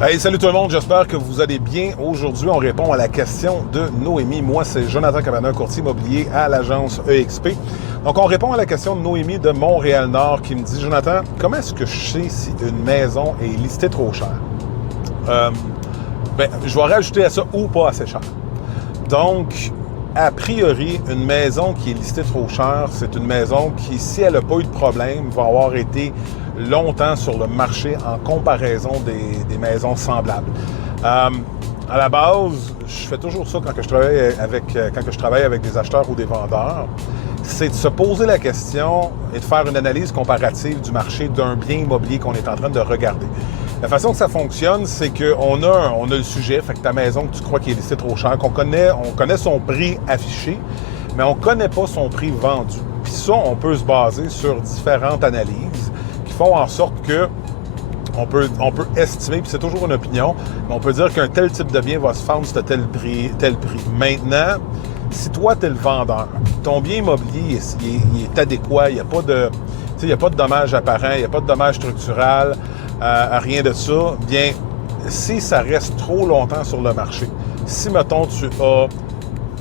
Hey, salut tout le monde, j'espère que vous allez bien. Aujourd'hui, on répond à la question de Noémie. Moi, c'est Jonathan Cabanin, courtier immobilier à l'agence EXP. Donc, on répond à la question de Noémie de Montréal-Nord qui me dit « Jonathan, comment est-ce que je sais si une maison est listée trop chère? Je vais rajouter à ça ou pas assez cher. Donc, a priori, une maison qui est listée trop chère, c'est une maison qui, si elle n'a pas eu de problème, va avoir été longtemps sur le marché en comparaison des maisons semblables. À la base, je fais toujours ça quand je travaille avec des acheteurs ou des vendeurs, c'est de se poser la question et de faire une analyse comparative du marché d'un bien immobilier qu'on est en train de regarder. La façon que ça fonctionne, c'est qu'on a le sujet, fait que ta maison que tu crois qu'elle est listée trop cher, on connaît son prix affiché, mais on ne connaît pas son prix vendu. Puis ça, on peut se baser sur différentes analyses qui font en sorte que on peut estimer, puis c'est toujours une opinion, mais on peut dire qu'un tel type de bien va se vendre à tel prix. Maintenant, si toi, tu es le vendeur, ton bien immobilier il est adéquat, il n'y a pas de dommages apparents, il n'y a pas de dommages structurels, rien de ça, bien, si ça reste trop longtemps sur le marché, si, mettons, tu as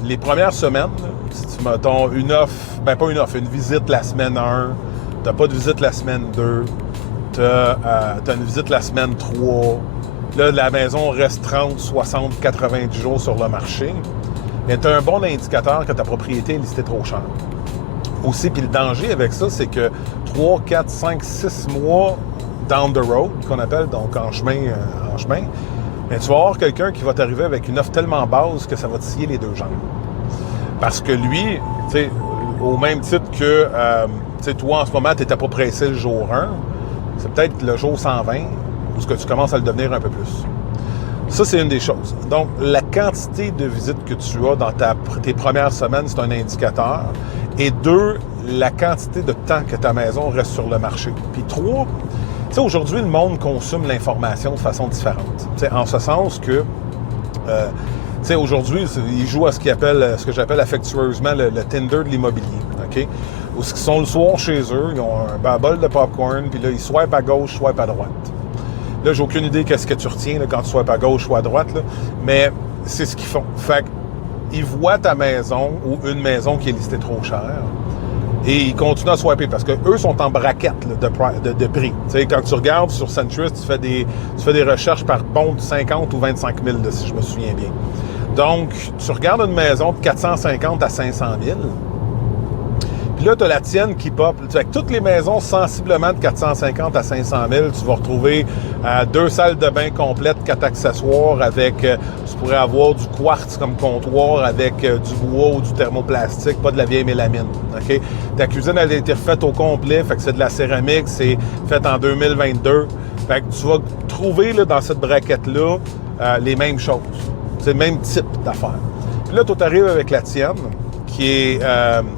les premières semaines, si tu, mettons, une visite la semaine 1, tu n'as pas de visite la semaine 2, tu as une visite la semaine 3, là, la maison reste 30, 60, 90 jours sur le marché, mais tu as un bon indicateur que ta propriété est listée trop cher. Aussi, puis le danger avec ça, c'est que 3, 4, 5, 6 mois down the road, qu'on appelle, donc en chemin, mais tu vas avoir quelqu'un qui va t'arriver avec une offre tellement basse que ça va te scier les deux jambes. Parce que lui, tu sais, au même titre que, tu sais, toi, en ce moment, tu n'étais pas pressé le jour 1, c'est peut-être le jour 120 où ce que tu commences à le devenir un peu plus. Ça, c'est une des choses. Donc, la quantité de visites que tu as dans tes premières semaines, c'est un indicateur. Et 2, la quantité de temps que ta maison reste sur le marché. Puis 3, tu sais, aujourd'hui, le monde consomme l'information de façon différente. Tu sais, en ce sens que, tu sais, aujourd'hui, ils jouent à ce que j'appelle affectueusement le Tinder de l'immobilier, OK? Où ils sont le soir chez eux, ils ont un bol de popcorn, puis là, ils swipent à gauche, swipent à droite. Là, j'ai aucune idée qu'est-ce que tu retiens là, quand tu swipes à gauche ou à droite, là, mais c'est ce qu'ils font. Fait qu'ils voient ta maison ou une maison qui est listée trop chère, et ils continuent à swiper parce qu'eux sont en braquette là, de prix. Tu sais, quand tu regardes sur Centrist, tu fais des recherches par bon de 50 ou 25 000, là, si je me souviens bien. Donc, tu regardes une maison de 450 à 500 000, puis là, tu as la tienne qui pop. Avec toutes les maisons sensiblement de 450 à 500 000, tu vas retrouver 2 salles de bain complètes, 4 accessoires avec, tu pourrais avoir du quartz comme comptoir avec du bois ou du thermoplastique, pas de la vieille mélamine. Okay? Ta cuisine, elle a été refaite au complet, fait que c'est de la céramique, c'est fait en 2022. Fait que tu vas trouver là, dans cette braquette-là les mêmes choses. C'est le même type d'affaires. Puis là, tu arrives avec la tienne, qui est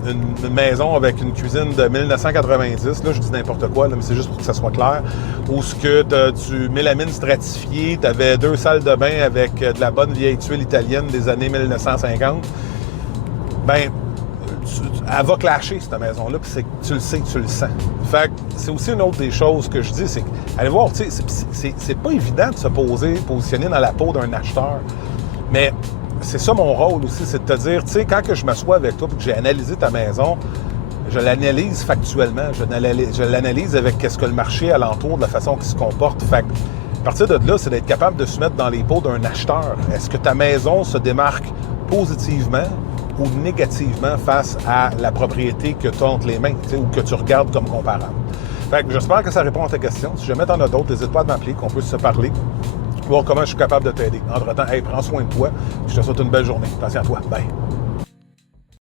une maison avec une cuisine de 1990. Là, je dis n'importe quoi, là, mais c'est juste pour que ça soit clair. Où ce que tu as du mélamine stratifié, tu avais 2 salles de bain avec de la bonne vieille tuile italienne des années 1950. Bien, elle va clasher, cette maison-là, puis tu le sais, tu le sens. Fait que c'est aussi une autre des choses que je dis, c'est allez voir, tu sais, c'est pas évident de se positionner dans la peau d'un acheteur. Mais c'est ça mon rôle aussi, c'est de te dire, tu sais, quand que je m'assois avec toi et que j'ai analysé ta maison, je l'analyse factuellement, je l'analyse avec qu'est-ce que le marché alentour, de la façon qu'il se comporte. Fait que, à partir de là, c'est d'être capable de se mettre dans les peaux d'un acheteur. Est-ce que ta maison se démarque positivement ou négativement face à la propriété que tu as entre les mains, ou que tu regardes comme comparable? Fait que j'espère que ça répond à ta question. Si jamais tu en as d'autres, n'hésite pas à m'appeler, qu'on puisse se parler. Voir comment je suis capable de t'aider. Entre-temps, hey, prends soin de toi. Je te souhaite une belle journée. Attention à toi. Bye.